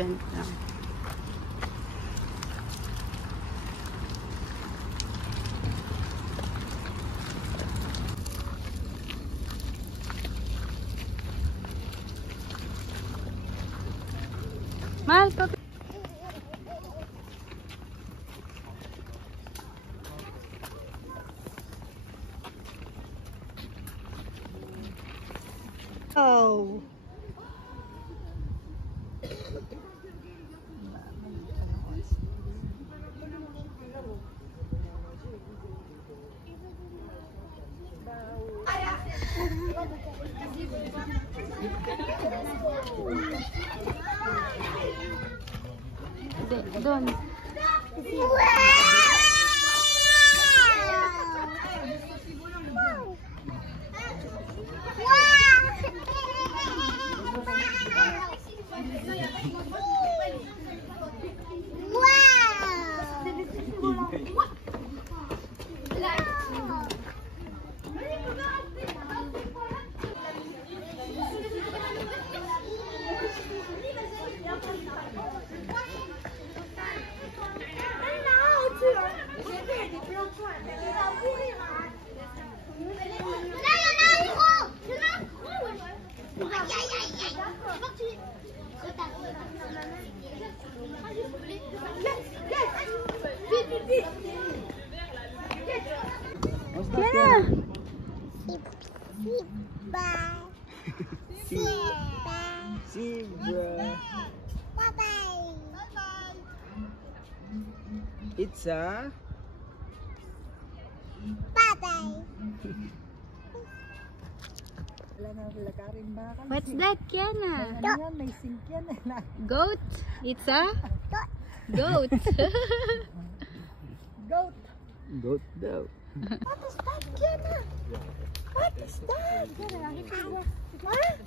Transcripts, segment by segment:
Tent lang. Mahal pa. Oh. Doon. It's a bye-bye. What's that, Kiana? Goat? It's a goat. Goat. goat daw. What is that, Kiana? What is that? What?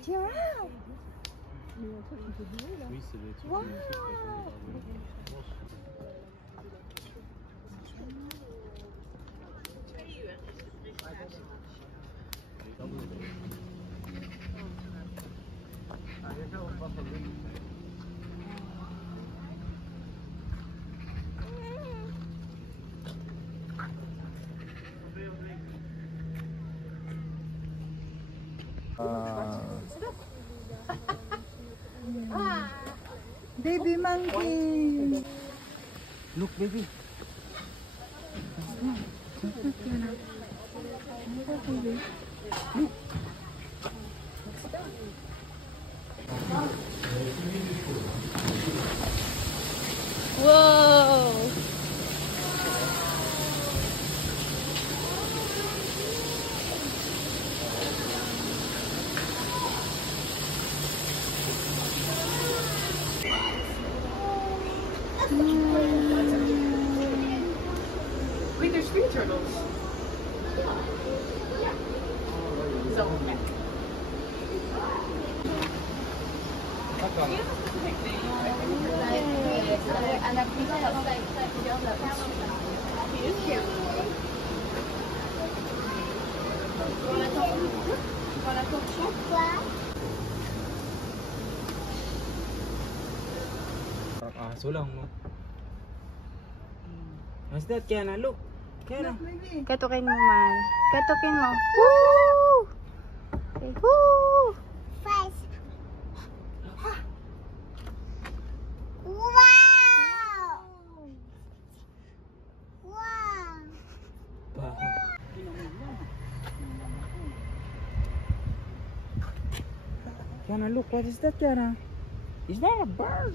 Giraffe. Wow. Baby monkey. Look, baby. Whoa! Wait, there's 3 turtles. So, Aso lang, no? What's that, Kiana? Look. Kiana. Katukin mo, man. Katukin mo. Woo! Okay. Woo! First. Wow. Wow. Kiana, look. What is that, Kiana? Is that a bird?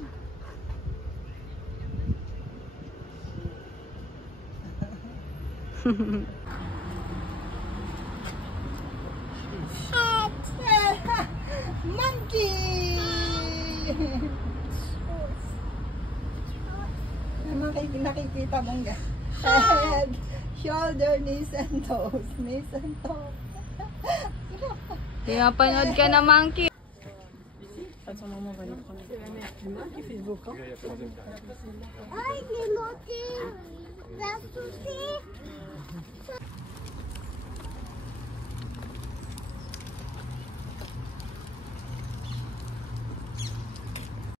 Monkey. Nakikita mong head, shoulder, knees and toes. Knees and toes. Kaya panood ka na, monkey. Ay,